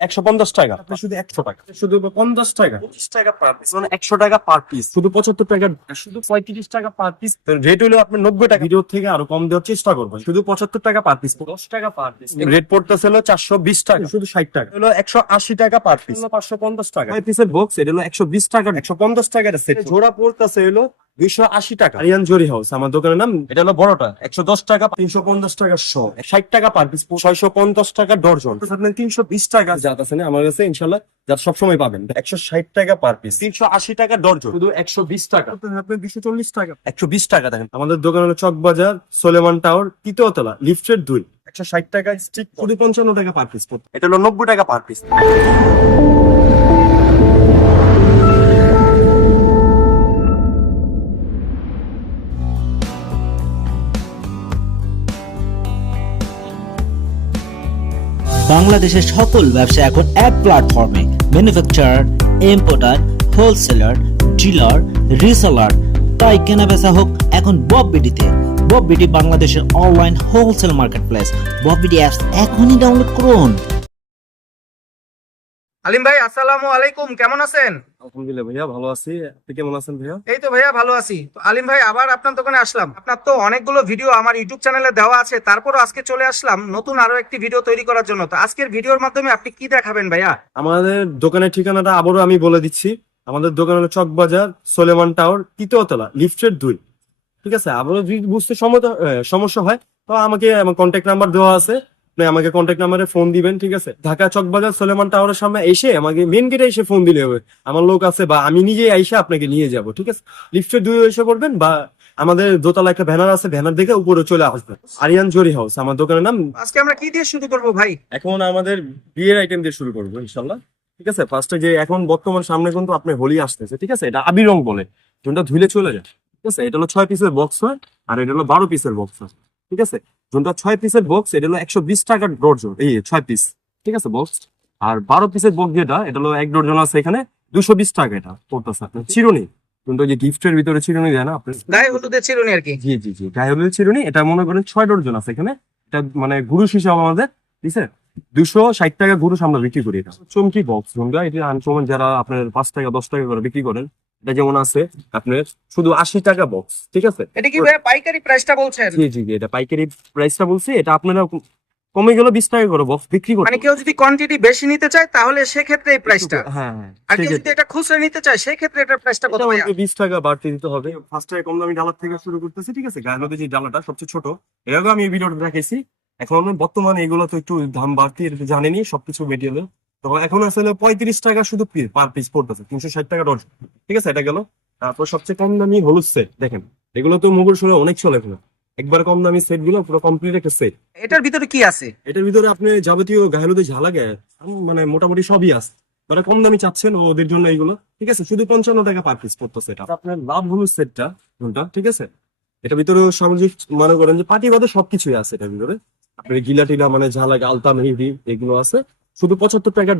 একশো পঞ্চাশ টাকা। শুধু একশো টাকা। শুধু পঞ্চাশ টাকা। পঁচিশ টাকা পার পিস মানে একশো টাকা পার পিস শুধু পঁচাত্তর টাকা। শুধু পঁয়ত্রিশ টাকা পার পিস রেট হলো আপনার নব্বই টাকা। ভিডিও থেকে আরও কম দেওয়ার চেষ্টা করব। শুধু পঁচাত্তর টাকা পার পিস দশ টাকা পার পিস রেট পড়তেছে হলো চারশো বিশ টাকা। শুধু ষাট টাকা। হলো একশো আশি টাকা পার পিস পাঁচশো পঞ্চাশ টাকা। পিসের বক্স এটা হলো একশো বিশ টাকা একশো পঞ্চাশ টাকা সেট জোড়া পড়তেছে হলো দুইশো আশি টাকা। আরিয়ান জরি হাউস আমার দোকানের নাম এটা হলো বড়টা একশো দশ টাকা তিনশো পঞ্চাশ টাকা শ ষাট টাকা পার পিস ছয়শো পঞ্চাশ টাকা ডর্জন আপনার তিনশো বিশ টাকা জাত আছে না আমার কাছে ইনশাল্লাহ যার সবসময় পাবেন। একশো ষাট টাকা পার পিস। তিনশো আশি টাকা ডর্জন শুধু একশো বিশ টাকা। আপনার দুশো চল্লিশ টাকা। একশো বিশ টাকা দেখেন। আমাদের দোকান হলো চকবাজার সোলেমান টাওয়ার তৃতীয়তলা লিফটের দুই। একশো ষাট টাকা স্টিক কুড়ি পঞ্চান্ন টাকা পার পিস। এটা হলো নব্বই টাকা পার পিস। বাংলাদেশের সকল ব্যবসা এখন এক প্ল্যাটফর্মে manufacturer importer wholesaler dealer reseller তাই কেনা বেচা হোক এখন বব বিডিতে বব বিডি বাংলাদেশের online wholesale marketplace Bob BD apps এখনই ডাউনলোড করুন। আলিম ভাই আসসালামু আলাইকুম। কেমন আছেন? আলহামদুলিল্লাহ ভাইয়া ভালো আছি। আপনি কেমন আছেন ভাইয়া? এই তো ভাইয়া ভালো আছি। তো আলিম ভাই আবার আপনার দোকানে আসলাম। আপনার তো অনেকগুলো ভিডিও আমার ইউটিউব চ্যানেলে দেওয়া আছে। তারপরও আজকে চলে আসলাম নতুন আরও একটি ভিডিও তৈরি করার জন্য। তো আজকের ভিডিওর মাধ্যমে আপনি কি দেখাবেন ভাইয়া? আমাদের দোকানের ঠিকানাটা আবারও আমি বলে দিচ্ছি। আমাদের দোকান হলো চকবাজার সোলেমান টাওয়ার তৃতীয়তলা লিফটের দুই। ঠিক আছে? আবারও যদি বুঝতে সমস্যা হয় তো আমাকে আমার কন্ট্যাক্ট নাম্বার দেওয়া আছে। আপনি আমাকে কন্ট্যাক্ট নাম্বারে ফোন দিবেন ঠিক আছে? ঢাকা চকবাজার সোলেমান টাওয়ারের সামনে এসে আমাকে মেন গেটে এসে ফোন দিলে হবে। আমার লোক আছে বা আমি নিজেই এসে আপনাকে নিয়ে যাব ঠিক আছে? লিফটের দুই এসে পড়বেন বা আমাদের দোতলা একটা ব্যানার আছে ব্যানার দেখে উপরে চলে আসবেন। আরিয়ান জরি হাউস আমার দোকানের নাম আজকে আমরা কি দিয়ে শুরু করব ভাই? এখন আমাদের বিয়ের আইটেম দিয়ে শুরু করব ইনশাল্লাহ ঠিক আছে? ফার্স্টে যে এখন বর্তমান সামনে কিন্তু আপনার হোলি আসতেছে ঠিক আছে? এটা আবি রং বলে। যোনটা ধুইলে চলে যায় ঠিক আছে? এটা হলো ছয় পিসের বক্স হয় আর এটা হলো বারো পিসের বক্স হয় ঠিক আছে? যোনটা ছয় পিসের বক্স এটা হলো একশো বিশ টাকার ডর্জন এই ছয় পিস ঠিক আছে বক্স আর বারো পিসের বক্স যেটা এটা হলো এক ডর্জন আছে এখানে দুশো বিশ টাকা এটা পড়তেছে আপনার। চিরুনি কিন্তু ওই যে গিফটের ভিতরে চিরুনি দেয় না আপনার? গায়ে হলুদের চিরুনি আর কি। জি জি জি গায়ে হলুদের চিরুনি এটা মনে করেন ছয় ডর্জন আছে এখানে। এটা মানে গুরু হিসাবে আমাদের ঠিক আছে? দুশো ষাট টাকা গুরুশ আমরা বিক্রি করি এটা। চমকি বক্স রুমটা এটা আনকমন যারা আপনার পাঁচ টাকা দশ টাকা করে বিক্রি করেন এটা যেমন আছে আপনার শুধু আশি টাকা বক্স ঠিক আছে? এটা কি পাইকারি প্রাইসটা বলছেন? জি জি এটা পাইকারি প্রাইসটা বলছি। এটা আপনারা কমে গেল বিশ টাকা করে বক্স বিক্রি মানে কেউ যদি কোয়ান্টিটি বেশি নিতে চায় তাহলে সেক্ষেত্রে এই প্রাইসটা হ্যাঁ হ্যাঁ আর কেউ যদি এটা খুচরা নিতে চায় সেক্ষেত্রে এটার প্রাইসটা কত এটা বিশ টাকা বাড়তি দিতে হবে। ফার্স্ট টাকা কম দামি ডালার থেকে শুরু করতেছি ঠিক আছে? গায়ের মধ্যে যে ডালাটা সবচেয়ে ছোট এরকম আমি এই ভিডিওটা দেখাইছি। এখন বর্তমানে এগুলো তো একটু দাম বাড়তি জানেনি সবকিছু মেটেরিয়াল তো এখন আসলে পঁয়ত্রিশ টাকা শুধু পার পিস পড়তেছে তিনশো ষাট টাকা ডজন ঠিক আছে এটা গেল। তারপর সবচেয়ে কম দামি হলুদ সেট দেখেন। এগুলো তো মুগুর শুনে অনেক চলে এখন একবার কম দামি সেটগুলো পুরো কমপ্লিট একটা সেট এটার ভিতরে কি আছে? এটার ভিতরে আপনি যাবতীয় গায়েলুদে ঝালা গায়ে মানে মোটামুটি সবই আছে। যারা কম দামি চাচ্ছেন ওদের জন্য এইগুলো ঠিক আছে শুধু পঞ্চান্ন টাকা পার পিস পড়তেছে এটা। আপনার লাভ হলুদ সেটটা ঠিক আছে? এটার ভিতরে সামাজিক মনে করেন যে পাটি বাদে সবকিছুই আছে এটার ভিতরে। আপনার গিলা টিলা মানে আলতা মেহেদি এগুলো আছে। শুধু পঁচাত্তর টাকা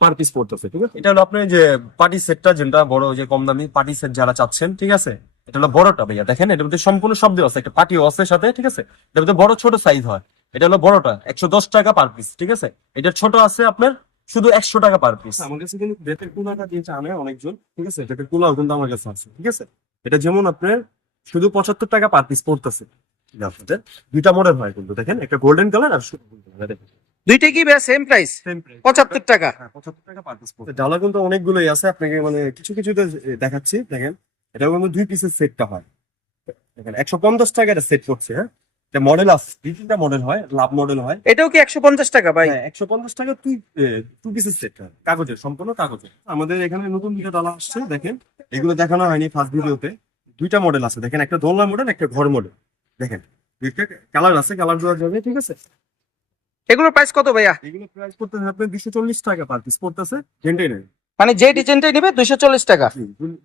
পার পিস পড়তেছে ঠিক আছে? এটা হলো আপনার যে পার্টি সেটটা যেটা বড় যে কম দামি পার্টি সেট যারা চাচ্ছেন ঠিক আছে? এটা হলো বড়টা ভাইয়া দেখেন এটার মধ্যে সম্পূর্ণ শব্দ আছে একটা পার্টিও আছে সাথে ঠিক আছে? এটার মধ্যে বড় ছোট সাইজ হয়। এটা হলো বড়টা একশো দশ টাকা পার পিস ঠিক আছে? এটা ছোট আছে আপনার শুধু একশো টাকা পার পিস আমার কাছে কিন্তু বেতের কুলাটা দিয়ে আনে অনেকজন ঠিক আছে? বেতের কুলাও কিন্তু আমার কাছে আছে ঠিক আছে? এটা যেমন আপনার শুধু পঁচাত্তর টাকা পার পিস পড়তেছে। আপনাদের দুইটা মডেল হয় কিন্তু দেখেন একটা গোল্ডেন কালার আর দেখেন। দুইটাই কি ভাইয়া সেম প্রাইস। পঁচাত্তর টাকা। হ্যাঁ, 75 টাকা piece পড়ছে। ডালা কিন্তু অনেকগুলোই আছে আপনাকে মানে কিছু কিছুতে দেখাচ্ছি দেখেন। এটা কিন্তু দুই পিসের সেটটা হয়। দেখেন একশো পঞ্চাশ টাকা এটা সেট করছে হ্যাঁ? এটা মডেল আছে দুই তিনটা মডেল হয় লাভ মডেল হয়। এটাও কি একশো পঞ্চাশ টাকা ভাই? হ্যাঁ একশো পঞ্চাশ টাকা তুই টু পিসের সেট কাগজের সম্পূর্ণ কাগজের। আমাদের এখানে নতুন দুটো ডালা আসছে দেখেন। এগুলো দেখানো হয়নি ফার্স্ট ভিডিওতে দুইটা মডেল আছে দেখেন একটা দোলনা মডেল একটা ঘর মডেল দেখেন কালার আছে কালার দেওয়া যাবে ঠিক আছে? এগুলোর প্রাইস কত ভাইয়া? এগুলো প্রাইস করতেছে আপনার দুশো চল্লিশ টাকা পার পিস পড়তেছে জেন্টেনের মানে যে ডিজাইনটাই নিবে দুইশো চল্লিশ টাকা।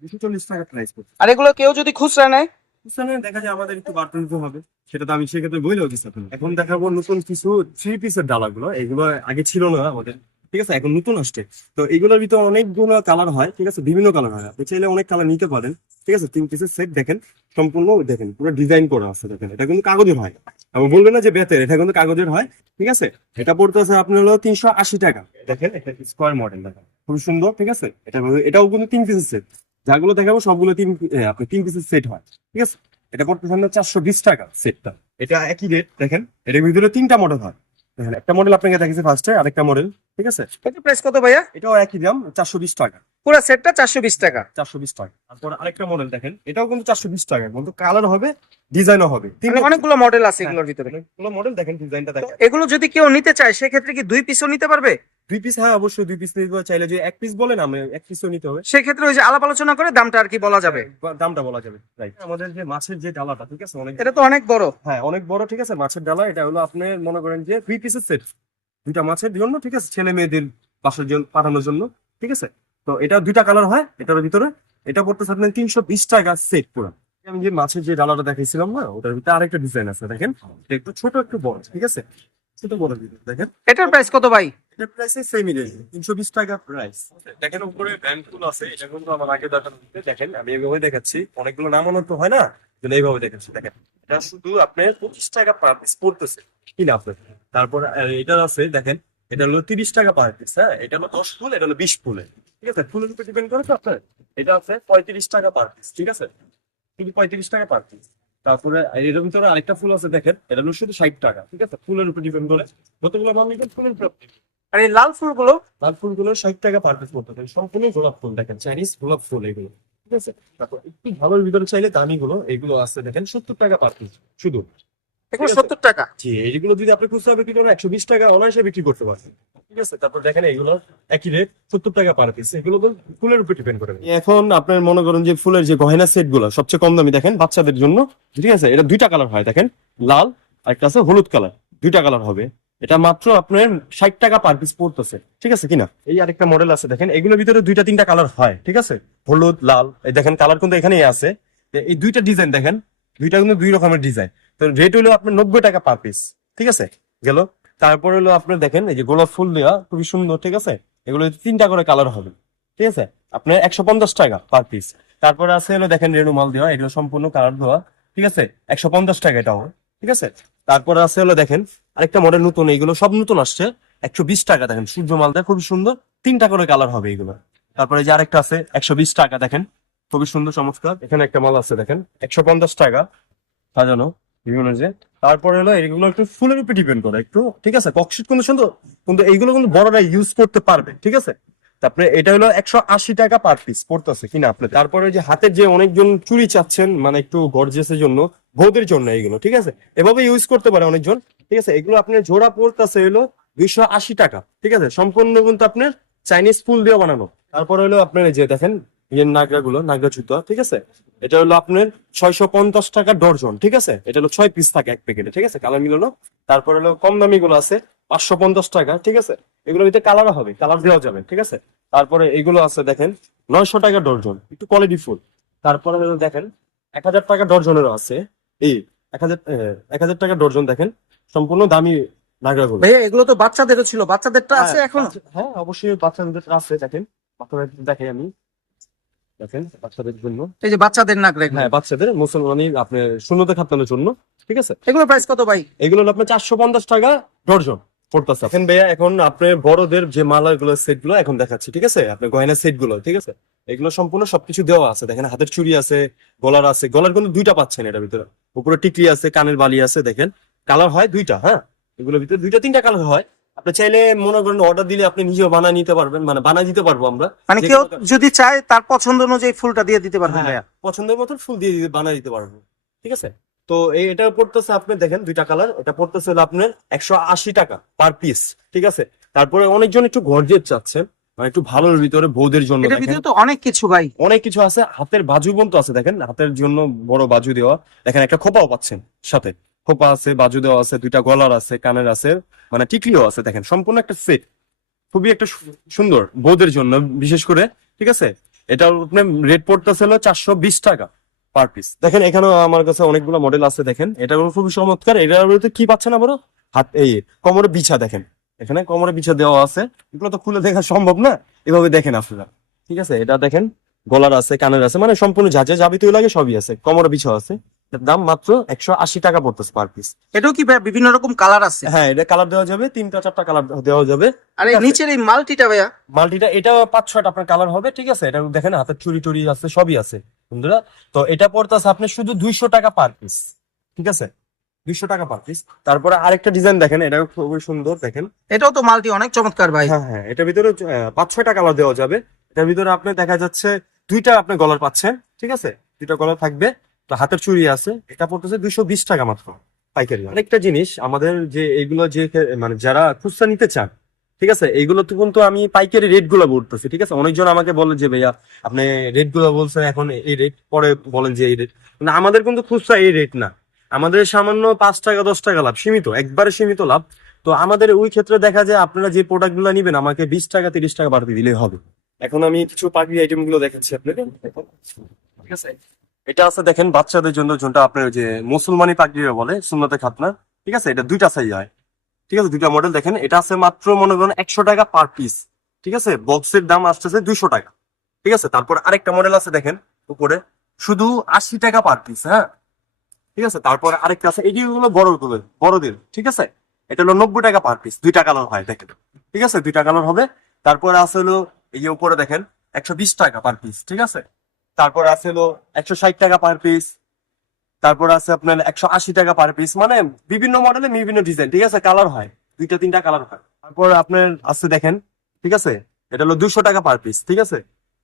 দুশো চল্লিশ টাকা প্রাইস পড়ছে আর এগুলো কেউ যদি খুচরা নেয়? বুঝছেন দেখা যায় আমাদের একটু বাড়তে হবে সেটা তো আমি সেক্ষেত্রে বইলেও দিচ্ছি এখন দেখাবো নতুন কিছু থ্রি পিসের ডালাগুলো এগুলো আগে ছিল না আমাদের। ঠিক আছে? এখন নতুন আসছে। তো এগুলোর ভিতরে অনেকগুলো কালার হয়, ঠিক আছে? বিভিন্ন কালার হয়। আপনি চাইলে অনেক কালার নিতে পারেন, ঠিক আছে? তিন পিসের সেট দেখেন, সম্পূর্ণ দেখেন, পুরো ডিজাইন করা আছে দেখেন। এটা কিন্তু কাগজের হয়। আমি বলবেন না যে বেতের, এটা কিন্তু কাগজের হয়, ঠিক আছে? এটা পড়তে আছে আপনার হলো তিনশো আশি টাকা। দেখেন, এটা স্কোয়ার মডেল দেখেন। খুব সুন্দর, ঠিক আছে? এটা এটাও কিন্তু তিন পিসের সেট যাগুলো দেখাবো, সবগুলো তিন আপনি তিন পিসের সেট হয়, ঠিক আছে? এটা পড়তে আপনার চারশো বিশ টাকা সেটটা এটা একই রেট দেখেন? এটার ভিতরে তিনটা মডেল হয়। দেখেন একটা মডেল আপনাকে দেখাচ্ছি ফার্স্টে আরেকটা মডেল ঠিক আছে? এটা প্রাইস কত ভাইয়া? এটাও একই দাম চারশো বিশ টাকা। পুরো সেটটা চারশো বিশ টাকা। চারশো বিশ টাকা। তারপর আরেকটা মডেল দেখেন এটাও কিন্তু চারশো বিশ টাকা কিন্তু কালার হবে ডিজাইনও হবে। তিন মানে অনেকগুলো মডেল আছে এগুলোর ভিতরে। অনেকগুলো মডেল দেখেন ডিজাইনটা দেখেন। এগুলো যদি কেউ নিতে চায় সেক্ষেত্রে কি দুই পিসও নিতে পারবে? দুই পিস হ্যাঁ অবশ্যই দুই পিস নিতে। চাইলে যে এক পিস বলেন আমি এক পিসও নিতে হবে। সেক্ষেত্রে ওই যে আলাপ আলোচনা করে দামটা আর কি বলা যাবে? দামটা বলা যাবে রাইট আমাদের যে মাছের যে ডালাটা ঠিক আছে? অনেক এটা তো অনেক বড়। হ্যাঁ অনেক বড় ঠিক আছে? মাছের ডালা এটা হলো আপনি মনে করেন যে দুই পিসের সেট দুইটা মাছের জন্য ঠিক আছে? ছেলে মেয়েদের বাসার জন্য পাঠানোর জন্য ঠিক আছে? তো এটা দুইটা কালার হয় এটার ভিতরে। এটা পড়তেছে আপনার তিনশো বিশ টাকা সেট পুরো। আমি যে মাছের যে ডালাটা দেখাইছিলাম না ওটার ভিতরে আরেকটা ডিজাইন আছে দেখেন। একটু ছোট একটু বড় ঠিক আছে? দেখেন। এটার প্রাইস কত ভাই? প্রাইস সেমই রেঞ্জ টাকা প্রাইস দেখেন উপরে ব্র্যান্ডগুলো আছে এটা কিন্তু আমার আগে দেখানো দেখেন আমি এইভাবে দেখাচ্ছি। অনেকগুলো নামানো তো হয় না যেন এইভাবে দেখাচ্ছি দেখেন। এটা শুধু আপনার টাকা পার পিস পড়তেছে কিনা আপনার তারপর এটা আছে দেখেন এটা হলো তিরিশ টাকা পার পিস হ্যাঁ এটা হলো দশ ফুল এটা হলো বিশ ফুলে। ঠিক আছে ফুলের উপর ডিপেন্ড করে তো আপনার। এটা আছে পঁয়ত্রিশ টাকা পার পিস ঠিক আছে? শুধু পঁয়ত্রিশ টাকা পার পিস তারপরে এর ভিতরে আরেকটা ফুল আছে দেখেন এটা হলো শুধু ষাট টাকা ঠিক আছে? ফুলের উপর ডিপেন্ড করে। কতগুলো দাম নিবেন ফুলের উপর আর এই লাল ফুলগুলো লাল ফুলগুলো ষাট টাকা পার পিস পড়তে পারে সম্পূর্ণ গোলাপ ফুল দেখেন চাইনিজ গোলাপ ফুল এগুলো ঠিক আছে? তারপর একটু ভালোর ভিতরে চাইলে দামি গুলো এগুলো আছে দেখেন সত্তর টাকা পার পিস শুধু সত্তর টাকা? জি এইগুলো যদি আপনি খুচরা বিক্রি করেন একশো বিশ টাকা অনায়াসে বিক্রি করতে পারবেন। ঠিক আছে তারপর দেখেন এগুলো একই রেট সত্তর টাকা পার পিস এগুলো তো ফুলের উপর ডিপেন্ড করে। এখন আপনার মনে করেন যে ফুলের যে গহনা সেটগুলো সবচেয়ে কম দামি দেখেন বাচ্চাদের জন্য ঠিক আছে? এটা দুইটা কালার হয় দেখেন। লাল আর একটা আছে হলুদ কালার দুইটা কালার হবে। এটা মাত্র আপনার ষাট টাকা পার পিস পড়তেছে ঠিক আছে কিনা? এই আরেকটা মডেল আছে দেখেন। এগুলোর ভিতরে দুইটা তিনটা কালার হয় ঠিক আছে? হলুদ লাল এই দেখেন কালার কিন্তু এখানেই আছে। এই দুইটা ডিজাইন দেখেন দুইটা কিন্তু দুই রকমের ডিজাইন তো রেট হলো আপনার নব্বই টাকা পার পিস ঠিক আছে? গেল। তারপর হলো আপনার দেখেন, এই যে গোলাপ ফুল দেওয়া খুবই সুন্দর, ঠিক আছে? এগুলো তিনটা করে কালার হবে, ঠিক আছে? আপনার একশো পঞ্চাশ টাকা পার পিস তারপরে আছে হলো দেখেন রেণু মাল দেওয়া এগুলো সম্পূর্ণ কালার দেওয়া ঠিক আছে? একশো পঞ্চাশ টাকা এটাও, ঠিক আছে? তারপরে আছে হলো দেখেন, আরেকটা মডেল নতুন, এগুলো সব নতুন আসছে, একশো বিশ টাকা, দেখেন, সূর্য মালটা খুবই সুন্দর, তিনটা করে কালার হবে এগুলো। তারপরে যে আরেকটা আছে, একশো বিশ টাকা, দেখেন, খুবই সুন্দর, চমৎকার। এখানে একটা মাল আছে, দেখেন, একশো পঞ্চাশ টাকা, সাজানো। বিভিন্ন যে তারপরে হলো এগুলো একটু ফুলের ডিপেন্ড করে, একটু, ঠিক আছে? কিন্তু সুন্দর কিন্তু এইগুলো কিন্তু বড়রা ইউজ করতে পারবে, ঠিক আছে? তারপরে এটা হলো একশো আশি টাকা পার পিস পড়তেছে কিনা তারপরে যে যে অনেকজন চুরি চাচ্ছেন মানে একটু গর্জেসের জন্য, বৌদের জন্য এইগুলো, ঠিক আছে? এভাবে ইউজ করতে পারে অনেকজন, ঠিক আছে? এগুলো আপনার জোড়া পড়তেছে হলো দুইশো আশি টাকা, ঠিক আছে? সম্পূর্ণ কিন্তু আপনার চাইনিজ ফুল দিয়ে বানানো। তারপরে হলো আপনার যে দেখেন, ইয়ের নাগরা গুলো নাগরা জুতা, ঠিক আছে? এটা হলো আপনার ছয়শো পঞ্চাশ টাকা ডর্জন ঠিক আছে? এটা হলো ছয় পিস থাকে এক প্যাকেটে ঠিক আছে? কালার মিলানো তারপর হলো কম দামি গুলো আছে পাঁচশো পঞ্চাশ টাকা ঠিক আছে? এগুলোর ভিতরে কালার হবে কালার দেওয়া যাবে ঠিক আছে? তারপরে এগুলো আছে দেখেন নয়শো টাকা ডর্জন একটু কোয়ালিটি ফুল তারপরে হলো দেখেন এক হাজার টাকা ডর্জনেরও আছে এই এক হাজার এক হাজার টাকা ডর্জন দেখেন সম্পূর্ণ দামি ভাইয়া এগুলো তো বাচ্চাদেরও ছিল বাচ্চাদেরটা আছে হ্যাঁ, এখন? হ্যাঁ অবশ্যই বাচ্চাদের আছে দেখেন বাচ্চাদের দেখাই আমি। দেখেন বাচ্চাদের জন্য। এই যে বাচ্চাদের নাক রেখে হ্যাঁ বাচ্চাদের মুসলমানি আপনার শূন্যতে খাতানোর জন্য ঠিক আছে? এগুলো প্রাইস কত ভাই? এগুলো আপনার চারশো পঞ্চাশ টাকা ডর্জন পড়তেছে। এখন ভাইয়া এখন আপনার বড়দের যে মালা গুলো সেটগুলো এখন দেখাচ্ছি ঠিক আছে? আপনার গয়না সেটগুলো ঠিক আছে? এগুলো সম্পূর্ণ সবকিছু দেওয়া আছে। দেখেন হাতের চুড়ি আছে গলার আছে। গলার কিন্তু দুইটা পাচ্ছেন এটার ভিতরে। উপরে টিকলি আছে কানের বালি আছে দেখেন। কালার হয় দুইটা হ্যাঁ? এগুলোর ভিতরে দুইটা তিনটা কালার হয়। আপনি চাইলে মনে করেন অর্ডার দিলে আপনি নিজেও বানায় নিতে পারবেন মানে বানায় দিতে পারব আমরা। মানে কেউ যদি চায় তার পছন্দ অনুযায়ী ফুলটা দিয়ে দিতে পারবেন হ্যাঁ, ভাইয়া। পছন্দের মতন ফুল দিয়ে দিতে বানিয়ে দিতে পারব। ঠিক আছে? তো এই এটা পড়তেছে আপনি দেখেন দুইটা কালার এটা পড়তেছে হলো আপনার একশো আশি টাকা পার পিস ঠিক আছে? তারপরে অনেকজন একটু গর্জের চাচ্ছেন মানে একটু ভালোর ভিতরে বৌদের জন্য তো অনেক কিছু ভাই। অনেক কিছু আছে। হাতের বাজু পর্যন্ত আছে দেখেন। হাতের জন্য বড় বাজু দেওয়া। দেখেন একটা খোপাও পাচ্ছেন সাথে। খোপা আছে, বাজু দেওয়া আছে, দুইটা গলার আছে, কানের আছে মানে টিকলিও আছে, দেখেন, সম্পূর্ণ একটা সেট খুবই একটা সুন্দর, বৌদের জন্য, বিশেষ করে, ঠিক আছে? এটা আপনার রেট পড়তেছে হলো চারশো বিশ টাকা পার পিস দেখেন, এখানেও আমার কাছে অনেকগুলো মডেল আছে, দেখেন। এটা খুবই চমৎকার। এটার ভিতরে কি পাচ্ছেন আবারও? হাত, এই কোমরে বিছা, দেখেন। এখানে কোমরে বিছা দেওয়া আছে। এগুলো তো খুলে দেখা সম্ভব না। এভাবে দেখেন আপনারা। ঠিক আছে? এটা দেখেন, গলার আছে, কানের আছে মানে সম্পূর্ণ যা যা যাবিতীয় লাগে সবই আছে। কোমরে বিছা আছে। দাম মাত্র একশো আশি টাকা পড়তেছে পার পিস এটাও কি বিভিন্ন রকম কালার আছে? হ্যাঁ এটা কালার দেওয়া যাবে তিনটা চারটা কালার দেওয়া যাবে। আর এই নিচের এই মাল্টিটা ভাইয়া? মাল্টিটা এটা পাঁচ ছয়টা আপনার কালার হবে ঠিক আছে? এটা দেখেন হাতের চুরি টুরি আছে সবই আছে বন্ধুরা। তো এটা পড়তেছে আপনি শুধু দুইশো টাকা পার পিস ঠিক আছে? দুইশো টাকা পার পিস তারপরে আরেকটা ডিজাইন দেখেন এটা খুবই সুন্দর দেখেন। এটাও তো মাল্টি অনেক চমৎকার ভাই। হ্যাঁ হ্যাঁ এটার ভিতরে পাঁচ ছয়টা কালার দেওয়া যাবে। এটার ভিতরে আপনি দেখা যাচ্ছে দুইটা আপনি গলার পাচ্ছেন ঠিক আছে? দুইটা গলার থাকবে। হাতের চুড়ি আছে, এটা পড়তেছে দুইশো বিশ টাকা মাত্র পাইকারি। আরেকটা জিনিস, আমাদের যে এইগুলো যে মানে যারা খুচরা নিতে চান, ঠিক আছে, এইগুলো তো কিন্তু আমি পাইকারি রেটগুলো বলতেছি, ঠিক আছে? অনেকজন আমাকে বলে যে, ভাইয়া, আপনি রেটগুলো বলছেন, এখন এই রেট পরে বলেন যে এই রেট। না, আমাদের কিন্তু খুচরা এই রেট না। আমাদের সামান্য পাঁচ টাকা, দশ টাকা লাভ, সীমিত, একবারে সীমিত লাভ। তো আমাদের ওই ক্ষেত্রে দেখা যায়, আপনারা যে প্রোডাক্টগুলো নিবেন, আমাকে বিশ টাকা, তিরিশ টাকা বাড়তি দিলেই হবে। এখন আমি কিছু পাখি আইটেমগুলো দেখাচ্ছি আপনাকে ঠিক আছে? এটা আছে দেখেন, বাচ্চাদের জন্য যেটা আপনার যে মুসলমানি পাগড়ি বলে সুন্নতে খাতনা। ঠিক আছে? এটা দুইটা সাইজ হয়। ঠিক আছে? দুইটা মডেল দেখেন। এটা আছে মাত্র মনে করেন একশো টাকা পার পিস ঠিক আছে? বক্সের দাম আসতেছে দুইশো টাকা। ঠিক আছে? তারপর আরেকটা মডেল আছে দেখেন, উপরে। শুধু আশি টাকা পার পিস হ্যাঁ? ঠিক আছে? তারপর আরেকটা আছে, এটি হলো বড় বড়দের। ঠিক আছে? এটা হলো নব্বই টাকা পার পিস দুইটা কালার হয় দেখেন। ঠিক আছে? দুইটা কালার হবে। তারপরে আছে হলো, এই উপরে দেখেন, একশো বিশ টাকা পার পিস ঠিক আছে? তারপর আছে হলো একশো ষাট টাকা পার পিস তারপর আছে আপনার একশো আশি টাকা পার পিস মানে বিভিন্ন মডেলে বিভিন্ন ডিজাইন ঠিক আছে? কালার হয় দুইটা তিনটা কালার হয়। তারপর আপনার আছে দেখেন ঠিক আছে? এটা হলো দুইশো টাকা পার পিস ঠিক আছে?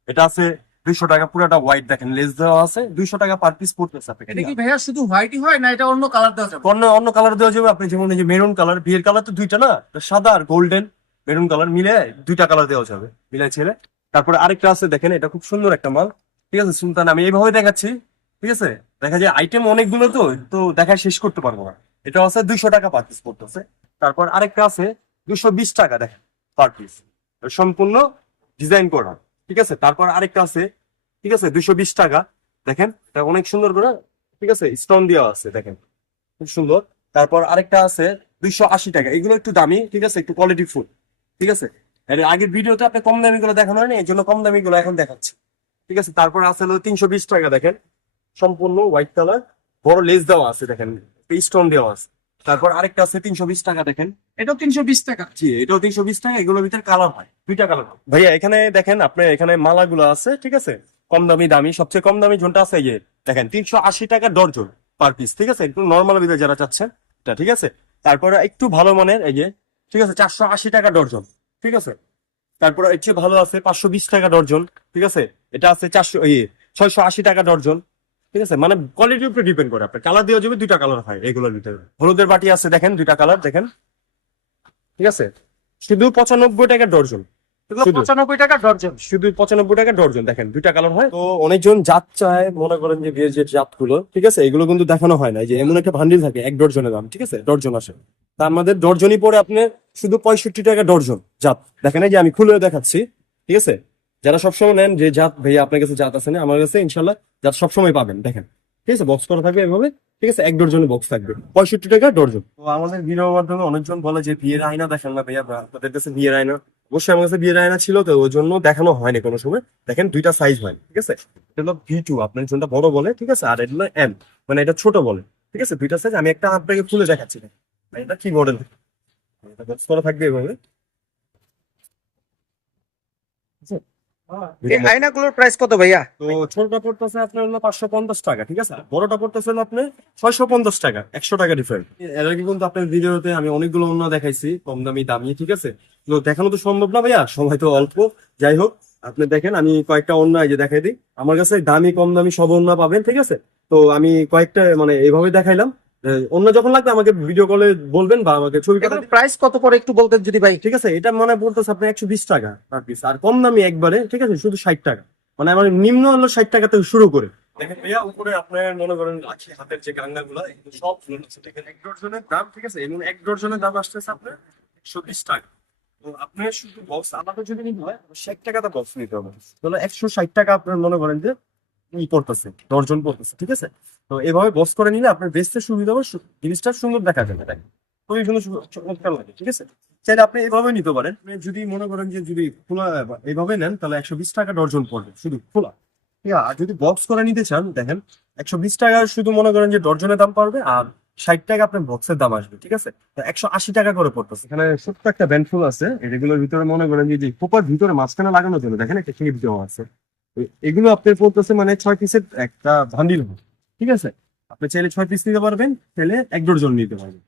এটা আছে দুইশো টাকা পুরোটা হোয়াইট দেখেন লেস দেওয়া আছে দুইশো টাকা পার পিস পড়তেছে আপনাকে এটা ভাইয়া শুধু হোয়াইটই হয় না এটা অন্য কালার দেওয়া যাবে? অন্য অন্য কালার দেওয়া যাবে আপনি যেমন এই যে মেরুন কালার বিয়ের কালার তো দুইটা না তো সাদা আর গোল্ডেন মেরুন কালার মিলে দুইটা কালার দেওয়া যাবে মিলাই ছেলে। তারপরে আরেকটা আছে দেখেন এটা খুব সুন্দর একটা মাল ঠিক আছে, সুলতান, আমি এইভাবে দেখাচ্ছি, ঠিক আছে? দেখা যায় আইটেম অনেকগুলো তো তো দেখা শেষ করতে পারব না। এটা আছে দুইশো টাকা পার পিস পড়তেছে। তারপর আরেকটা আছে দুশো বিশ টাকা দেখেন পার পিস সম্পূর্ণ ডিজাইন করা, ঠিক আছে? তারপর আরেকটা আছে, ঠিক আছে? দুইশো বিশ টাকা, দেখেন? এটা অনেক সুন্দর করে, ঠিক আছে? স্টোন দেওয়া আছে, দেখেন? খুব সুন্দর। তারপর আরেকটা আছে, দুইশো আশি টাকা। এগুলো একটু দামি, ঠিক আছে? একটু কোয়ালিটি ফুল ঠিক আছে? আগের ভিডিওতে আপনি কম দামি গুলো দেখানো হয়নি, এই জন্য কম দামি গুলো এখন দেখাচ্ছি। ঠিক আছে? তারপর আছে হলো তিনশো বিশ টাকা দেখেন। সম্পূর্ণ হোয়াইট কালার বড় লেস দেওয়া আছে দেখেন। স্টোন দেওয়া আছে। তারপর আরেকটা আছে তিনশো বিশ টাকা দেখেন। এটাও তিনশো বিশ টাকা। জি এটাও তিনশো বিশ টাকা এগুলোর ভিতরে কালার হয়। দুইটা কালার ভাইয়া এখানে দেখেন আপনার এখানে মালাগুলো আছে ঠিক আছে? কম দামি দামি সবচেয়ে কম দামি ঝোনটা আছে এই যে দেখেন তিনশো আশি টাকা ডর্জন পার পিস ঠিক আছে? একটু নর্মাল ভিতরে যারা চাচ্ছেন এটা ঠিক আছে? তারপরে একটু ভালো মানের এই যে ঠিক আছে? চারশো আশি টাকা ডর্জন ঠিক আছে? তারপরে এর চেয়ে ভালো আছে পাঁচশো বিশ টাকা ডর্জন ঠিক আছে? এটা আছে চারশো ইয়ে ছয়শো আশি টাকা ডর্জন। ঠিক আছে? মানে কোয়ালিটির উপরে ডিপেন্ড করে আপনার। কালার দেওয়া যাবে দুইটা কালার হয় এগুলোর ভিতরে হলুদের বাটি আছে দেখেন দুইটা কালার দেখেন। ঠিক আছে? শুধু পঁচানব্বই টাকা ডর্জন। শুধু। পঁচানব্বই টাকা ডর্জন। শুধু পঁচানব্বই টাকা ডর্জন দেখেন দুইটা কালার হয়। তো অনেকজন জাত চায় মনে করেন যে বিয়ের যে জাত ঠিক আছে? এগুলো কিন্তু দেখানো হয় না। যে এমন একটা ভান্ডিল থাকে এক ডর্জনের দাম ঠিক আছে? ডর্জন আসে। তা আমাদের ডর্জনই পরে আপনি শুধু পঁয়ষট্টি টাকা ডর্জন জাত। দেখেন এই যে আমি খুলে দেখাচ্ছি ঠিক আছে? যারা সবসময় নেন যে জাত, ভাইয়া আপনার কাছে জাত আছে না, আমার কাছে ইনশাল্লাহ জাত সবসময় পাবেন, দেখেন। ঠিক আছে বক্স করা থাকবে এভাবে, ঠিক আছে, এক ডর্জনের বক্স থাকবে। পঁয়ষট্টি টাকা ডর্জন। তো আমাদের ভিডিওর মাধ্যমে অনেকজন বলে যে বিয়ের আয়না দেখেন না ভাইয়া আপনাদের কাছে বিয়ের আয়না। অবশ্যই আমার কাছে বিয়ের আয়না ছিল, তো ওই জন্য দেখানো হয়নি কোনো সময়। দেখেন, দুইটা সাইজ হয়, ঠিক আছে? এটা ভি টু আপনার জন্য বড় বলে, ঠিক আছে? আর এটা এম মানে এটা ছোট বলে, ঠিক আছে? দুইটা সাইজ আমি একটা আপনাকে খুলে দেখাচ্ছি। এটা কি মডেল এটা বক্স করা থাকবে এভাবে। এই আয়নাগুলোর প্রাইস কত ভাইয়া? তো ছোটটা পড়তেছে আপনার হলো পাঁচশো পঞ্চাশ টাকা ঠিক আছে? বড়টা পড়তেছে হলো আপনার ছয়শো পঞ্চাশ টাকা একশো টাকা ডিফারেন্ট এর আগে কিন্তু আপনার ভিডিওতে আমি অনেকগুলো অন্য দেখাইছি কম দামি দামি ঠিক আছে? তো দেখানো তো সম্ভব না ভাইয়া সময় তো অল্প। যাই হোক আপনি দেখেন আমি কয়েকটা অন্য এই যে দেখাই দিই। আমার কাছে দামি কম দামি সব অন্য পাবেন ঠিক আছে? তো আমি কয়েকটা মানে এইভাবে দেখাইলাম। অন্য যখন লাগবে আমাকে ভিডিও কলে বলবেন বা আমাকে ছবি পাঠাবেন। প্রাইস কত করে একটু বলতেন যদি ভাই? ঠিক আছে এটা মানে বলতেছে আপনি একশো বিশ টাকা পার পিস আর কম দামি একবারে ঠিক আছে শুধু ষাট টাকা। মানে আমার নিম্ন হলো ষাট টাকা থেকে শুরু করে। দেখেন ভাইয়া উপরে আপনার মনে করেন রাখি হাতের যে গাঙ্গা গুলা সব আছে আছে? এক ডর্জনের দাম ঠিক আছে? এবং এক ডর্জনের দাম আসতেছে আপনার একশো বিশ টাকা। তো আপনার শুধু বক্স আলাদা যদি নিতে হয় ষাট টাকাটা বক্স নিতে হবে। তাহলে একশো ষাট টাকা আপনার মনে করেন যে ই পড়তেছে ডর্জন পড়তেছে, ঠিক আছে? তো এভাবে বক্স করে নিলে আপনার বেচতে সুবিধা হবে জিনিসটা সুন্দর দেখা যাবে তাই খুবই সুন্দর চমৎকার লাগে, ঠিক আছে? চাইলে আপনি এভাবে নিতে পারেন যদি মনে করেন যে যদি খোলা, এভাবে নেন, তাহলে একশো বিশ টাকা ডর্জন পড়বে, শুধু খোলা। ঠিক আছে? আর যদি বক্স করে নিতে চান, দেখেন, একশো বিশ টাকা শুধু মনে করেন যে ডর্জনের দাম পড়বে আর ষাট টাকা আপনার বক্সের দাম আসবে, ঠিক আছে? একশো আশি টাকা করে পড়তেছে। এখানে ছোট্ট একটা ব্যান্ড ফুল আছে, এগুলোর ভিতরে মনে করেন যে খোপার ভিতরে মাঝখানে লাগানোর জন্য, দেখেন একটা ক্লিপ দেওয়া আছে। এগুলো আপনার পড়তেছে মানে ছয় পিসের একটা ভান্ডিল হবে, ঠিক আছে? আপনি চাইলে ছয় পিস নিতে পারবেন, চাইলে এক ডর্জন নিতে পারবেন।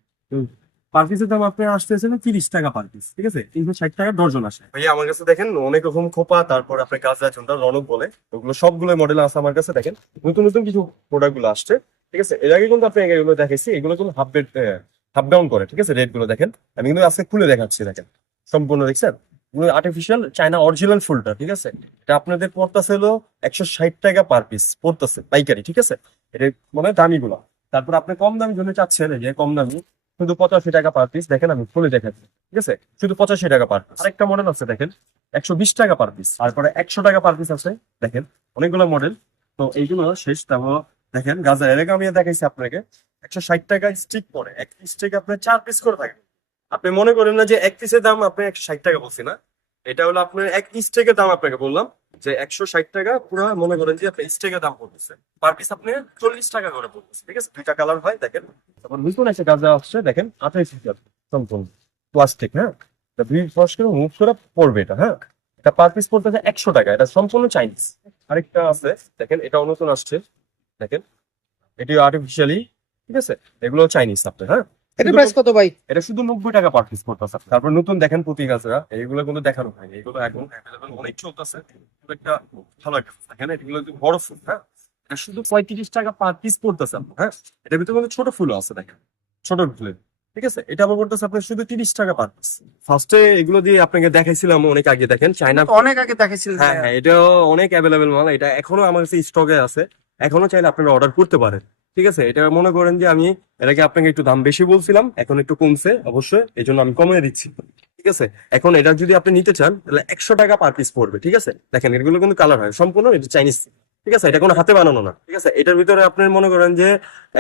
পার পিসের দাম আপনার আসতেছে না তিরিশ টাকা পার পিস ঠিক আছে? তিনশো ষাট টাকা ডর্জন আসে। ভাইয়া, আমার কাছে দেখেন অনেক রকম খোপা, তারপর আপনার গাছ ঝুনটা রনক বলে, ওগুলো সবগুলো মডেল আছে আমার কাছে, দেখেন। নতুন নতুন কিছু প্রোডাক্টগুলো আসছে, ঠিক আছে? এর আগে কিন্তু আপনি এগুলো দেখাইছি, এগুলো কিন্তু হাফ বেড হাফ ডাউন করে, ঠিক আছে? রেটগুলো দেখেন। আমি কিন্তু আজকে খুলে দেখাচ্ছি, দেখেন। সম্পূর্ণ, দেখছেন? আর্টিফিশিয়াল চায়না অরিজিনাল ফুলটা ঠিক আছে? এটা আপনাদের পড়তেছে হলো একশো ষাট টাকা পার পিস পড়তেছে, পাইকারি, ঠিক আছে? এটা মানে দামি গুলো তারপর আপনি কম দামি জন্য চাচ্ছেন যে কম দামি, শুধু পঁচাশি টাকা পার পিস দেখেন আমি খুলে দেখাচ্ছি ঠিক আছে? শুধু পঁচাশি টাকা পার পিস আরেকটা মডেল আছে, দেখেন, একশো বিশ টাকা পার পিস তারপরে একশো টাকা পার পিস আছে, দেখেন, অনেকগুলো মডেল তো এইগুলো শেষ, তারপর দেখেন গাজা আগে আমি দেখাইছি আপনাকে, একশো ষাট টাকা স্টিক পরে, এক স্টিক আপনার চার পিস করে থাকে আপনি মনে করেন না যে এক পিসের দাম আপনি একশো ষাট টাকা বলছি না? এটা হলো আপনার এক স্টেকের দাম আপনাকে বললাম, যে একশো ষাট টাকা পুরো মনে করেন যে আপনি স্টেকের দাম পড়তেছে পার পিস আপনি চল্লিশ টাকা করে পড়তেছে ঠিক আছে? দুইটা কালার হয়, দেখেন। তারপর নতুন একটা গাজা আসছে, দেখেন, আঠাইশ ফিচার সম্পূর্ণ প্লাস্টিক হ্যাঁ? দুই ফস করে মুভ করে পড়বে এটা হ্যাঁ? এটা পার পিস পড়তেছে একশো টাকা, এটা সম্পূর্ণ চাইনিজ আরেকটা আছে, দেখেন, এটাও নতুন আসছে, দেখেন। এটি আর্টিফিশিয়ালি ঠিক আছে? এগুলো চাইনিজ আপনার হ্যাঁ? এটা প্রাইস কত ভাই? এটা শুধু নব্বই টাকা পার পিস পড়তেছে তারপর নতুন দেখেন প্রতি গাছরা এগুলো কিন্তু দেখানো হয়নি। এগুলো এখন available অনেক চলতেছে। একটা ভালো একটা দেখেন এগুলো বড় ফুল হ্যাঁ? এটা শুধু পঁয়ত্রিশ টাকা পার পিস পড়তেছে হ্যাঁ? এটার ভিতরে কিন্তু ছোট ফুলও আছে দেখেন। ছোট ফুলের ঠিক আছে? এটা আবার পড়তেছে আপনার শুধু তিরিশ টাকা পার ফার্স্টে এগুলো দিয়ে আপনাকে দেখাইছিলাম অনেক আগে দেখেন চায়না অনেক আগে দেখেছিলেন হ্যাঁ হ্যাঁ এটাও অনেক অ্যাভেলেবেল মাল। এটা এখনও আমার কাছে স্টকে আছে। এখনও চাইলে আপনারা অর্ডার করতে পারেন। ঠিক আছে? এটা মনে করেন যে আমি এর আগে আপনাকে একটু দাম বেশি বলছিলাম, এখন একটু কমছে অবশ্যই এই জন্য আমি কমিয়ে দিচ্ছি। ঠিক আছে? এখন এটা যদি আপনি নিতে চান, তাহলে একশো টাকা পার পিস পড়বে, ঠিক আছে? দেখেন, এগুলো কিন্তু কালার হয়, সম্পূর্ণ এটা চাইনিজ ঠিক আছে? এটা কোনো হাতে বানানো না। ঠিক আছে? এটার ভিতরে আপনি মনে করেন যে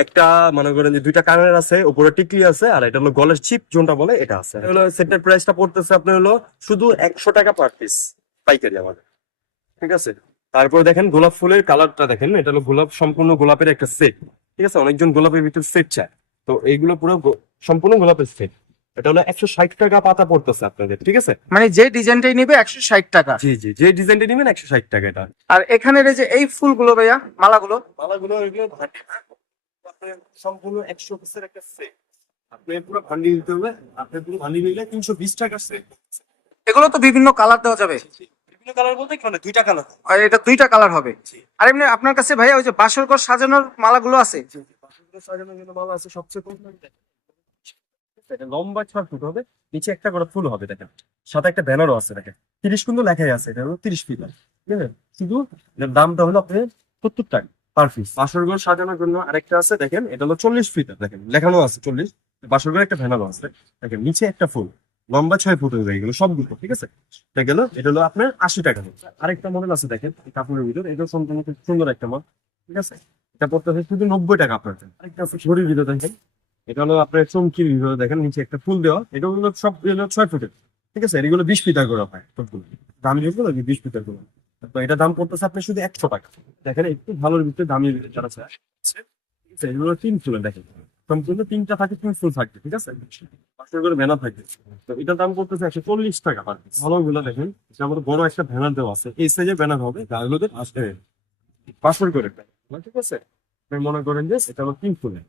একটা, মনে করেন যে দুইটা কানের আছে, উপরে টিকলি আছে, আর এটা হলো গলের চিপ জোনটা বলে এটা আছে। হলো সেটের প্রাইসটা পড়তেছে আপনার হলো শুধু একশো টাকা পার পিস পাইকারি আমাদের। ঠিক আছে? তারপর দেখেন গোলাপ ফুলের কালারটা দেখেন, এটা হলো গোলাপ, সম্পূর্ণ গোলাপের একটা সেট ঠিক আছে? অনেকজন গোলাপের ভিতর সেট চায়। তো এইগুলো পুরো সম্পূর্ণ গোলাপের সেট এটা হলো একশো ষাট টাকা পাতা পড়তেছে আপনাদের ঠিক আছে? মানে যে ডিজাইনটাই নিবে একশো ষাট টাকা। জি জি যে ডিজাইনটা নেবেন একশো ষাট টাকা এটা। আর এখানের এই যে এই ফুলগুলো ভাইয়া মালাগুলো? মালাগুলো এগুলো সম্পূর্ণ একশো পিসের একটা সেট আপনি পুরো ভান্ডি দিতে হবে। আপনি পুরো ভান্ডি নিলে তিনশো বিশ টাকার সেট এগুলো তো বিভিন্ন কালার দেওয়া যাবে। বিভিন্ন কালার বলতে কি মানে দুইটা কালার আর এটা দুইটা কালার হবে। আর এমনি আপনার কাছে ভাইয়া ওই যে বাসর ঘর সাজানোর মালাগুলো আছে? বাসনগুলো সাজানোর জন্য ভালো আছে সবচেয়ে কম লম্বা ছয় ফুট হবে নিচে একটা করে ফুল হবে দেখেন। সাথে একটা ব্যানারও আছে দেখেন। তিরিশ কিন্তু লেখাই আছে এটা হলো তিরিশ ফিট ঠিক আছে? শুধু দামটা হলো আপনার সত্তর টাকা পার পিস বাসরঘর সাজানোর জন্য আরেকটা আছে দেখেন এটা হলো চল্লিশ ফিট দেখেন লেখানো আছে চল্লিশ। বাসরঘর একটা ভ্যানারও আছে দেখেন নিচে একটা ফুল। লম্বা ছয় ফুট হয়ে এগুলো সবগুলো, ঠিক আছে? এটা গেল এটা হলো আপনার আশি টাকা আরেকটা মডেল আছে, দেখেন কাপড়ের ভিতর। এটা সম্পূর্ণ খুব সুন্দর একটা মাল ঠিক আছে? এটা পড়তে হবে শুধু নব্বই টাকা আপনার আরেকটা আছে ঘড়ির ভিতরে, দেখেন। এটা হলো আপনার চমকির ভিতরে, দেখেন, নিচে একটা ফুল দেওয়া। এটা হলো সব হলো ছয় ফুটের, ঠিক আছে? এগুলো বিশ ফিটার করে হয়, সবগুলো। দামি যেগুলো বিশ ফিটার করে? তো এটা দাম পড়তেছে আপনি শুধু একশো টাকা। দেখেন, একটু ভালোর ভিতরে দামি যারা আছে? এগুলো তিন ফুলের, দেখেন। সম্পূর্ণ তিনটা থাকে, তিন ফুল থাকবে, ঠিক আছে? পাঁচশো করে ব্যানার থাকবে তো এটার দাম পড়তেছে একশো চল্লিশ টাকা পার piece। ভালো গুলো দেখেন আমাদের বড় একটা ব্যানার দেওয়া আছে। এই সাইজের ব্যানার হবে গাছগুলোতে আসবে পাঁচশো করে ঠিক আছে? আপনি মনে করেন যে এটা হলো তিন ফুলের।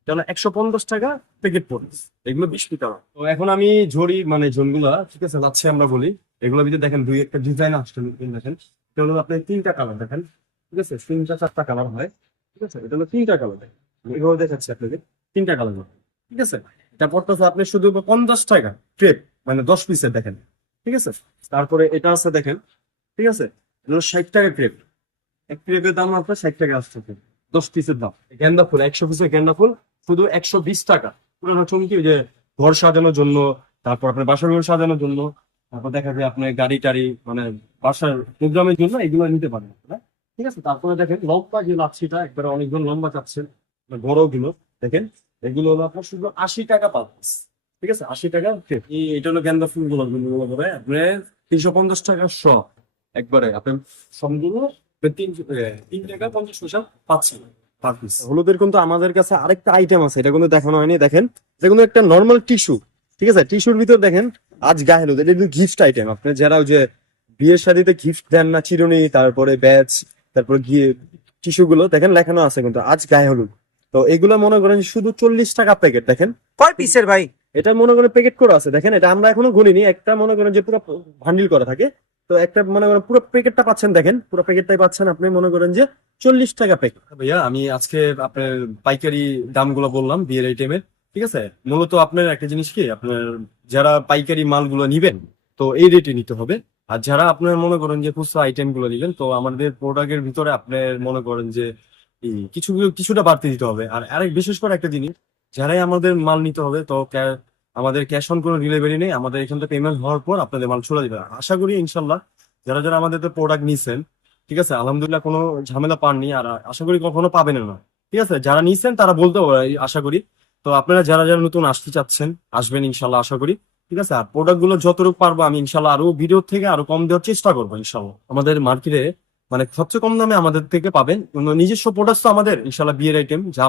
এটা হলো একশো পঞ্চাশ টাকা প্যাকেট পড়বে এগুলো বিশ টাকা তো এখন আমি ঝড়ি মানে ঝোলগুলা ঠিক আছে, যাচ্ছে আমরা বলি। এগুলো ভিতরে দেখেন দুই একটা ডিজাইন আসছে দেখেন। এটা হলো আপনার তিনটা কালার দেখেন। ঠিক আছে? তিনটা, চারটা কালার হয়। ঠিক আছে? এটা হলো তিনটা কালার দেখেন। এগুলো দেখাচ্ছি আপনাকে তিনটা কালার ঠিক আছে? এটা পড়তেছে আপনি শুধু পঞ্চাশ টাকা ট্রেপ মানে দশ পিসের দেখেন, ঠিক আছে? তারপরে এটা আছে দেখেন, ঠিক আছে? ষাট টাকা ক্রেপ এক ক্রেপের দাম আপনার ষাট টাকা আসছে দশ পিসের দাম। গেন্দা ফুল, একশো পিসের গেন্দা ফুল, শুধু একশো বিশ টাকা। পুরানো চমকি যে ঘর সাজানোর জন্য, তারপর আপনার বাসার ঘর সাজানোর জন্য, তারপর দেখা যায় আপনার গাড়ি টাড়ি মানে বাসার প্রোগ্রামের জন্য এগুলো নিতে পারেন ঠিক আছে? তারপরে দেখেন লম্বা যে লাচ্ছিটা, একবারে অনেকজন লম্বা চাচ্ছেন বড়গুলো দেখেন এগুলো হলো আপনার শুধু আশি টাকা পার। ঠিক আছে? আশি টাকা এটা হলো গেন্দা ফুলগুলো ফুলগুলো করে আপনি তিনশো পঞ্চাশ টাকা শ একবারে আপনি সবগুলো তিন তিন টাকা পঞ্চাশ পয়সা পাচ্ছেন পার পিস হলুদের কিন্তু আমাদের কাছে আরেকটা আইটেম আছে এটা কিন্তু দেখানো হয়নি দেখেন। এটা কিন্তু একটা নর্মাল টিস্যু ঠিক আছে? টিস্যুর ভিতর দেখেন আজ গায়ে হলুদ এটা কিন্তু গিফট আইটেম আপনি যারা ওই যে বিয়ের শাদিতে গিফট দেন না চিরুনি তারপরে ব্যাচ তারপরে গিয়ে টিস্যু গুলো দেখেন লেখানো আছে কিন্তু আজ গায়ে হলুদ। তো এগুলো মনে করেন শুধু চল্লিশ টাকা প্যাকেট দেখেন? কয় পিসের ভাই। এটা মনে করেন প্যাকেট করা আছে দেখেন? এটা আমরা এখনও গুনিনি একটা মনে করেন যে পুরো ভান্ডিল করা থাকে। তো একটা মনে করেন পুরো প্যাকেটটা পাচ্ছেন দেখেন? পুরো প্যাকেটটাই পাচ্ছেন আপনি মনে করেন যে চল্লিশ টাকা প্যাকেট ভাইয়া আমি আজকে আপনার পাইকারি দামগুলো বললাম বিয়ের আইটেমের ঠিক আছে? মূলত আপনার একটা জিনিস কি আপনার যারা পাইকারি মালগুলো নিবেন তো এই রেটে নিতে হবে। আর যারা আপনার মনে করেন যে খুচরা আইটেমগুলো নিবেন তো আমাদের প্রোডাক্টের ভিতরে আপনার মনে করেন যে কিছু, কিছুটা বাড়তি দিতে হবে। আর আরেক বিশেষ করে একটা জিনিস, যারাই আমাদের মাল নিতে হবে, তো আমাদের ক্যাশ অন কোনো ডেলিভারি নেই, আমাদের এখান থেকে পেমেন্ট হওয়ার পর আপনাদের মাল চলে যাবে। আশা করি ইনশাল্লাহ যারা যারা আমাদের প্রোডাক্ট নিছেন, ঠিক আছে, আলহামদুলিল্লাহ কোনো ঝামেলা পাননি, আর আশা করি কখনো পাবেন না, ঠিক আছে? যারা নিছেন তারা বলতে আশা করি। তো আপনারা যারা যারা নতুন আসতে চাচ্ছেন, আসবেন ইনশাল্লাহ, আশা করি, ঠিক আছে? আর প্রোডাক্টগুলো যতটুকু পারব আমি ইনশাল্লাহ আরও ভিডিও থেকে আরও কম দেওয়ার চেষ্টা করব ইনশাল্লাহ। আমাদের মার্কেটে মানে সবচেয়ে কম দামে আমাদের থেকে পাবেন। নিজস্ব প্রোডাক্ট তো আমাদের ইনশাল্লাহ বিয়ের আইটেম যা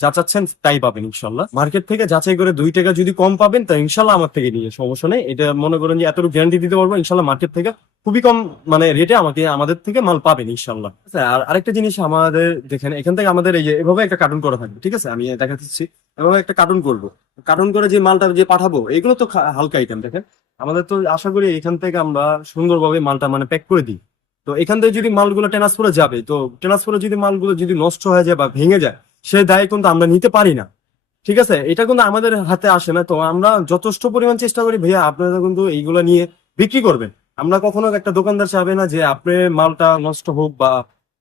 যা চাচ্ছেন তাই পাবেন ইনশাল্লাহ মার্কেট থেকে যাচাই করে দুই টাকা যদি কম পাবেন, তা ইনশাল্লাহ আমার থেকে নিয়ে সমস্যা নেই। এটা মনে করেন যে এতটুকু গ্যারান্টি দিতে পারব ইনশাল্লাহ মার্কেট থেকে খুবই কম মানে রেটে আমাকে, আমাদের থেকে মাল পাবেন ইনশাল্লাহ আর আরেকটা জিনিস আমাদের, দেখেন, এখান থেকে আমাদের এই যে, এভাবে একটা কার্টুন করা থাকবে, ঠিক আছে? আমি দেখা দিচ্ছি। এভাবে একটা কার্টুন করব। কার্টুন করে যে মালটা যে পাঠাবো, এগুলো তো হালকা আইটেম দেখেন। আমাদের তো আশা করি এখান থেকে আমরা সুন্দরভাবে মালটা মানে প্যাক করে দিই। তো এখান থেকে যদি মালগুলো ট্রান্সফারে যাবে, তো ট্রান্সফারে যদি মালগুলো যদি নষ্ট হয়ে যায় বা ভেঙে যায়, সে দায় কিন্তু আমরা নিতে পারি না। ঠিক আছে? এটা কিন্তু আমাদের হাতে আসে না। তো আমরা যথেষ্ট পরিমাণ চেষ্টা করি, ভাইয়া আপনারা কিন্তু এইগুলো নিয়ে বিক্রি করবেন। আমরা কখনো একটা দোকানদার চাবে না যে, আপনি মালটা নষ্ট হোক বা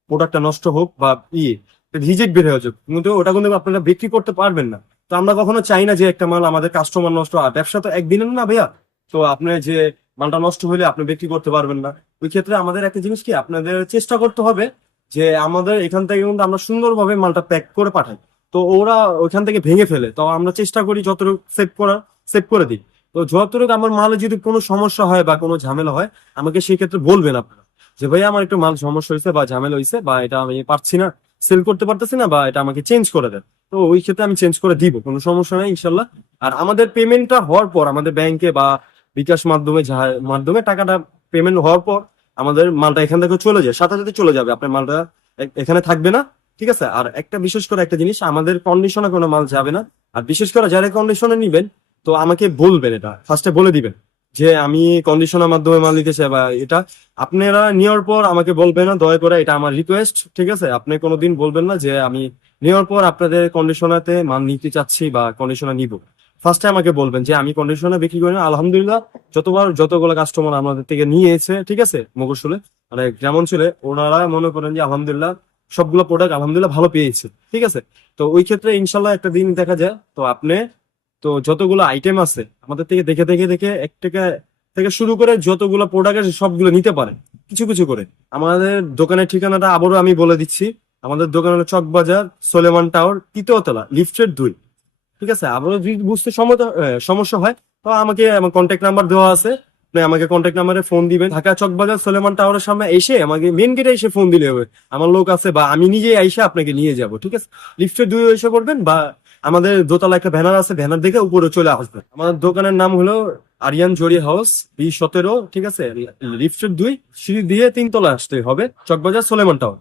প্রোডাক্টটা নষ্ট হোক বা ইয়ে রিজেক্ট বের হয়ে কিন্তু ওটা কিন্তু আপনারা বিক্রি করতে পারবেন না। তো আমরা কখনো চাই না যে, একটা মাল আমাদের কাস্টমার নষ্ট আর ব্যবসা তো একদিনের না, ভাইয়া। তো আপনি যে মালটা নষ্ট হলে আপনি বিক্রি করতে পারবেন না। ওই ক্ষেত্রে আমাদের একটা জিনিস কি, আপনাদের চেষ্টা করতে হবে যে আমাদের এখান থেকে কিন্তু আমরা সুন্দরভাবে মালটা প্যাক করে পাঠাই। তো ওরা ওইখান থেকে ভেঙে ফেলে। তো আমরা চেষ্টা করি যতটুকু সেভ করার সেভ করে দিই। তো যতটুকু আমার মালে যদি কোনো সমস্যা হয় বা কোনো ঝামেলা হয়, আমাকে সেই ক্ষেত্রে বলবেন আপনারা যে ভাই আমার একটু মাল সমস্যা হয়েছে বা ঝামেলা হয়েছে বা এটা আমি পারছি না সেল করতে পারতেছি না বা এটা আমাকে চেঞ্জ করে দেন। তো ওই ক্ষেত্রে আমি চেঞ্জ করে দিব, কোনো সমস্যা নাই, ইনশাল্লাহ। আর আমাদের পেমেন্টটা হওয়ার পর আমাদের ব্যাংকে বা বিকাশ মাধ্যমে মাধ্যমে টাকাটা পেমেন্ট হওয়ার পর আমাদের মালটা এখান থেকে চলে যায়, সাথে সাথে চলে যাবে। আপনার মালটা এখানে থাকবে না, ঠিক আছে? আর একটা বিশেষ করে একটা জিনিস, আমাদের কন্ডিশনে কোনো মাল যাবে না। আর বিশেষ করে যারা কন্ডিশনে নিবেন, তো আমাকে বলবেন এটা ফার্স্টে বলে দিবেন যে আমি কন্ডিশনের মাধ্যমে মাল নিতে চাই বা এটা। আপনারা নেওয়ার পর আমাকে বলবেন না, দয়া করে এটা আমার রিকোয়েস্ট ঠিক আছে? আপনি কোনোদিন বলবেন না যে আমি নেওয়ার পর আপনাদের কন্ডিশনাতে মাল নিতে চাচ্ছি বা কন্ডিশনার নিব। ফার্স্টে আমাকে বলবেন যে, আমি কন্ডিশনার বিক্রি করি না। আলহামদুলিল্লাহ, যতবার যতগুলো কাস্টমার আমাদের থেকে নিয়েছে, ঠিক আছে মগসুলে মানে যেমন ছিল, ওনারা মনে করেন যে, আলহামদুলিল্লাহ, সবগুলো প্রোডাক্ট আলহামদুলিল্লাহ ভালো পেয়েছে। ঠিক আছে? তো ওই ক্ষেত্রে ইনশাল্লাহ একটা দিন দেখা যায়, তো আপনি, তো যতগুলো আইটেম আছে, আমাদের থেকে দেখে দেখে দেখে, এক টাকা থেকে শুরু করে যতগুলো প্রোডাক্ট আছে, সবগুলো নিতে পারেন, কিছু কিছু করে। আমাদের দোকানের ঠিকানাটা আবারও আমি বলে দিচ্ছি। আমাদের দোকান হলো চকবাজার সোলেমান টাওয়ার তৃতীয়তলা লিফটের দুই। ঠিক আছে? আবারও যদি বুঝতে সমস্যা হয়, তো আমাকে আমার কন্ট্যাক্ট নাম্বার দেওয়া আছে। আপনি আমাকে কন্ট্যাক্ট নাম্বারে ফোন দিবেন। ঢাকা চকবাজার সোলেমান টাওয়ারের সামনে এসে আমাকে মেন গেটে এসে ফোন দিলে হবে। আমার লোক আছে বা আমি নিজে এসে আপনাকে নিয়ে যাব, ঠিক আছে? লিফটের দুই এসে পড়বেন বা আমাদের দোতলা একটা ব্যানার আছে ব্যানার দেখে উপরে চলে আসবেন। আমাদের দোকানের নাম হলো আরিয়ান জরি হাউস, বি সতেরো, ঠিক আছে? লিফটের দুই, সিঁড়ি দিয়ে তিনতলা আসতে হবে, চকবাজার সোলেমান টাওয়ার